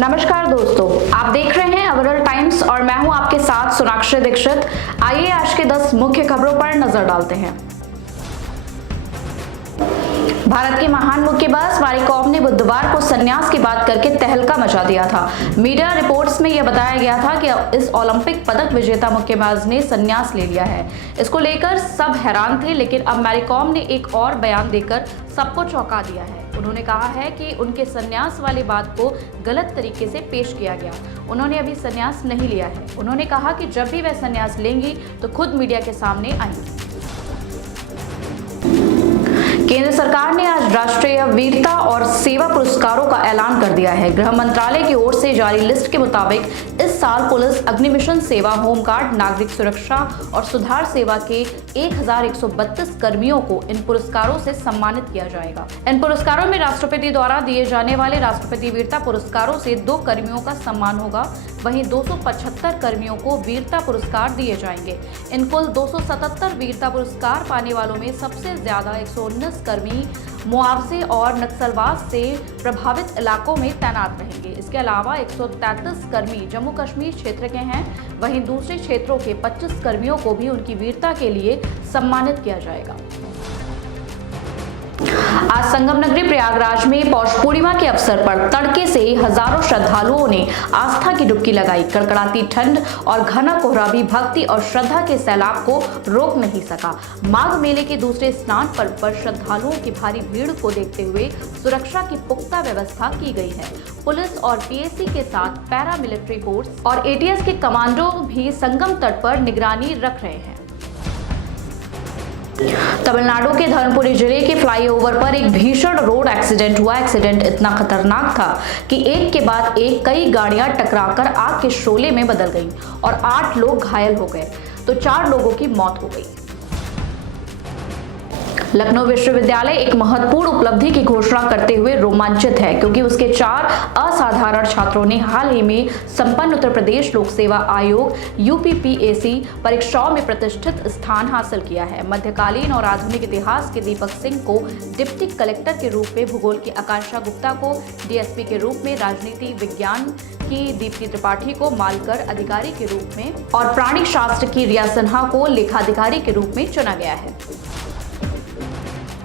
नमस्कार दोस्तों, आप देख रहे हैं अवरल टाइम्स और मैं हूं आपके साथ सोनाक्षी दीक्षित। आइए आज के 10 मुख्य खबरों पर नजर डालते हैं। भारत के महान मुक्केबाज मैरी कॉम ने बुधवार को संन्यास की बात करके तहलका मचा दिया था। मीडिया रिपोर्ट्स में यह बताया गया था कि इस ओलंपिक पदक विजेता मुक्केबाज ने संन्यास ले लिया है। इसको लेकर सब हैरान थे, लेकिन अब मैरी कॉम ने एक और बयान देकर सबको चौंका दिया है। उन्होंने कहा है कि उनके संन्यास वाली बात को गलत तरीके से पेश किया गया। उन्होंने अभी संन्यास नहीं लिया है। उन्होंने कहा कि जब भी वह संन्यास लेंगी तो खुद मीडिया के सामने आएंगी। केंद्र सरकार ने आज राष्ट्रीय वीरता और सेवा पुरस्कारों का ऐलान कर दिया है। गृह मंत्रालय की ओर से जारी लिस्ट के मुताबिक इस साल पुलिस, अग्निमिशन सेवा, होमगार्ड, नागरिक सुरक्षा और सुधार सेवा के 1132 कर्मियों को इन पुरस्कारों से सम्मानित किया जाएगा। इन पुरस्कारों में राष्ट्रपति द्वारा दिए जाने वाले राष्ट्रपति वीरता पुरस्कारों से 2 कर्मियों का सम्मान होगा। वहीं 275 कर्मियों को वीरता पुरस्कार दिए जाएंगे। इन कुल 277 वीरता पुरस्कार पाने वालों में सबसे ज्यादा 119 कर्मी मुआवजे और नक्सलवाद से प्रभावित इलाकों में तैनात रहेंगे। इसके अलावा 133 कर्मी जम्मू कश्मीर क्षेत्र के हैं। वहीं दूसरे क्षेत्रों के 25 कर्मियों को भी उनकी वीरता के लिए सम्मानित किया जाएगा। आज संगम नगरी प्रयागराज में पौष पूर्णिमा के अवसर पर तड़के से हजारों श्रद्धालुओं ने आस्था की डुबकी लगाई। कड़कड़ाती ठंड और घना कोहरा भी भक्ति और श्रद्धा के सैलाब को रोक नहीं सका। माघ मेले के दूसरे स्नान पर्व पर श्रद्धालुओं की भारी भीड़ को देखते हुए सुरक्षा की पुख्ता व्यवस्था की गई है। पुलिस और पीएसी के साथ पैरा मिलिट्री फोर्स और एटीएस के कमांडो भी संगम तट पर निगरानी रख रहे हैं। तमिलनाडु के धर्मपुरी जिले के फ्लाईओवर पर एक भीषण रोड एक्सीडेंट हुआ। एक्सीडेंट इतना खतरनाक था कि एक के बाद एक कई गाड़ियां टकराकर आग के शोले में बदल गईं और 8 लोग घायल हो गए तो 4 लोगों की मौत हो गई। लखनऊ विश्वविद्यालय एक महत्वपूर्ण उपलब्धि की घोषणा करते हुए रोमांचित है, क्योंकि उसके 4 असाधारण छात्रों ने हाल ही में संपन्न उत्तर प्रदेश लोक सेवा आयोग यूपीपीएससी परीक्षाओं में प्रतिष्ठित स्थान हासिल किया है। मध्यकालीन और आधुनिक इतिहास के दीपक सिंह को डिप्टी कलेक्टर के रूप में, भूगोल की आकांक्षा गुप्ता को डीएसपी के रूप में, राजनीति विज्ञान की दीप्ति त्रिपाठी को मालकर अधिकारी के रूप में और प्राणी शास्त्र की रिया सिन्हा को लेखाधिकारी के रूप में चुना गया है।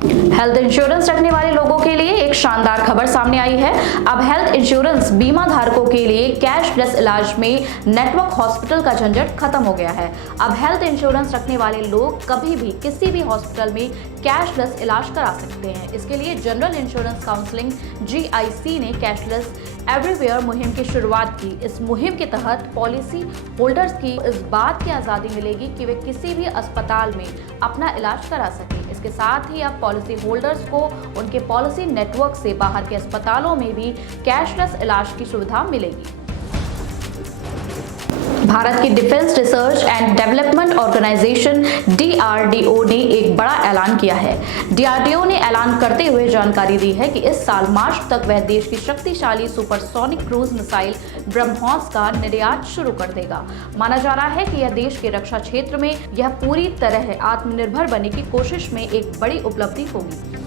हेल्थ इंश्योरेंस रखने वाले लोगों के लिए एक शानदार खबर सामने आई है। अब हेल्थ इंश्योरेंस बीमा धारकों के लिए कैशलेस इलाज में नेटवर्क हॉस्पिटल का झंझट खत्म हो गया है। अब हेल्थ इंश्योरेंस रखने वाले लोग कभी भी किसी भी हॉस्पिटल में कैशलेस इलाज करा सकते हैं। इसके लिए जनरल इंश्योरेंस काउंसिलिंग जीआईसी ने कैशलेस एवरीवेयर मुहिम की शुरुआत की। इस मुहिम के तहत पॉलिसी होल्डर्स की इस बात की आज़ादी मिलेगी कि वे किसी भी अस्पताल में अपना इलाज करा सकें। इसके साथ ही अब पॉलिसी होल्डर्स को उनके पॉलिसी नेटवर्क से बाहर के अस्पतालों में भी कैशलेस इलाज की सुविधा मिलेगी। भारत की Defence Research and Development Organisation DRDO ने एक बड़ा ऐलान किया है। डीआरडीओ ने ऐलान करते हुए जानकारी दी है कि इस साल मार्च तक वह देश की शक्तिशाली सुपरसोनिक क्रूज मिसाइल ब्रह्मोस का निर्यात शुरू कर देगा। माना जा रहा है कि यह देश के रक्षा क्षेत्र में यह पूरी तरह आत्मनिर्भर बनने की कोशिश में एक बड़ी उपलब्धि होगी।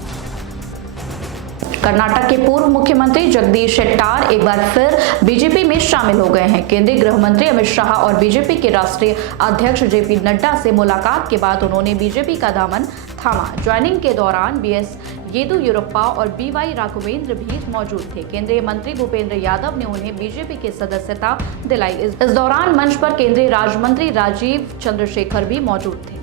कर्नाटक के पूर्व मुख्यमंत्री जगदीश शेट्टार एक बार फिर बीजेपी में शामिल हो गए हैं। केंद्रीय गृह मंत्री अमित शाह और बीजेपी के राष्ट्रीय अध्यक्ष जेपी नड्डा से मुलाकात के बाद उन्होंने बीजेपी का दामन थामा। ज्वाइनिंग के दौरान बीएस येदियुरप्पा और बीवाई राघवेंद्र भी मौजूद थे। केंद्रीय मंत्री भूपेंद्र यादव ने उन्हें बीजेपी की सदस्यता दिलाई। इस दौरान मंच पर केंद्रीय राज्य मंत्री राजीव चंद्रशेखर भी मौजूद थे।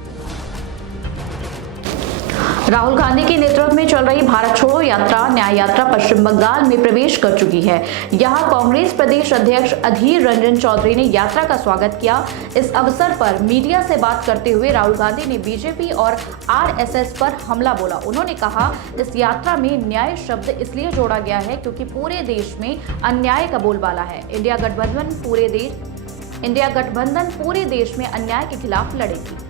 राहुल गांधी के नेतृत्व में चल रही भारत छोड़ो यात्रा, न्याय यात्रा पश्चिम बंगाल में प्रवेश कर चुकी है। यहां कांग्रेस प्रदेश अध्यक्ष अधीर रंजन चौधरी ने यात्रा का स्वागत किया। इस अवसर पर मीडिया से बात करते हुए राहुल गांधी ने बीजेपी और आरएसएस पर हमला बोला। उन्होंने कहा, इस यात्रा में न्याय शब्द इसलिए जोड़ा गया है क्योंकि पूरे देश में अन्याय का बोलबाला है। इंडिया गठबंधन पूरे देश में अन्याय के खिलाफ लड़ेगी।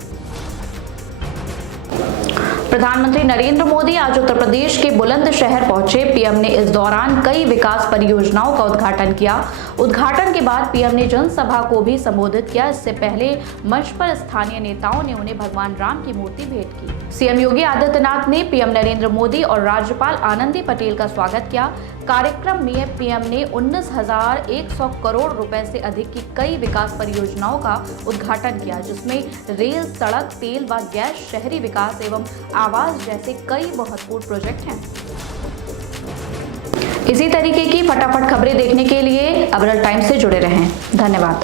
प्रधानमंत्री नरेंद्र मोदी आज उत्तर प्रदेश के बुलंदशहर पहुंचे। पीएम ने इस दौरान कई विकास परियोजनाओं का उद्घाटन किया। उद्घाटन के बाद पीएम ने जनसभा को भी संबोधित किया। इससे पहले मंच पर स्थानीय नेताओं ने उन्हें भगवान राम की मूर्ति भेंट की। सीएम योगी आदित्यनाथ ने पीएम नरेंद्र मोदी और राज्यपाल आनंदी पटेल का स्वागत किया। कार्यक्रम में पीएम ने 19,100 करोड़ रुपए से अधिक की कई विकास परियोजनाओं का उद्घाटन किया, जिसमें रेल, सड़क, तेल व गैस, शहरी विकास एवं आवास जैसे कई महत्वपूर्ण प्रोजेक्ट हैं। इसी तरीके की फटाफट खबरें देखने के लिए अग्रल टाइम्स से जुड़े रहें। धन्यवाद।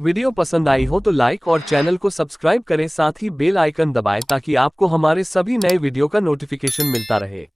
वीडियो पसंद आई हो तो लाइक और चैनल को सब्सक्राइब करें, साथ ही बेल आइकन दबाएं ताकि आपको हमारे सभी नए वीडियो का नोटिफिकेशन मिलता रहे।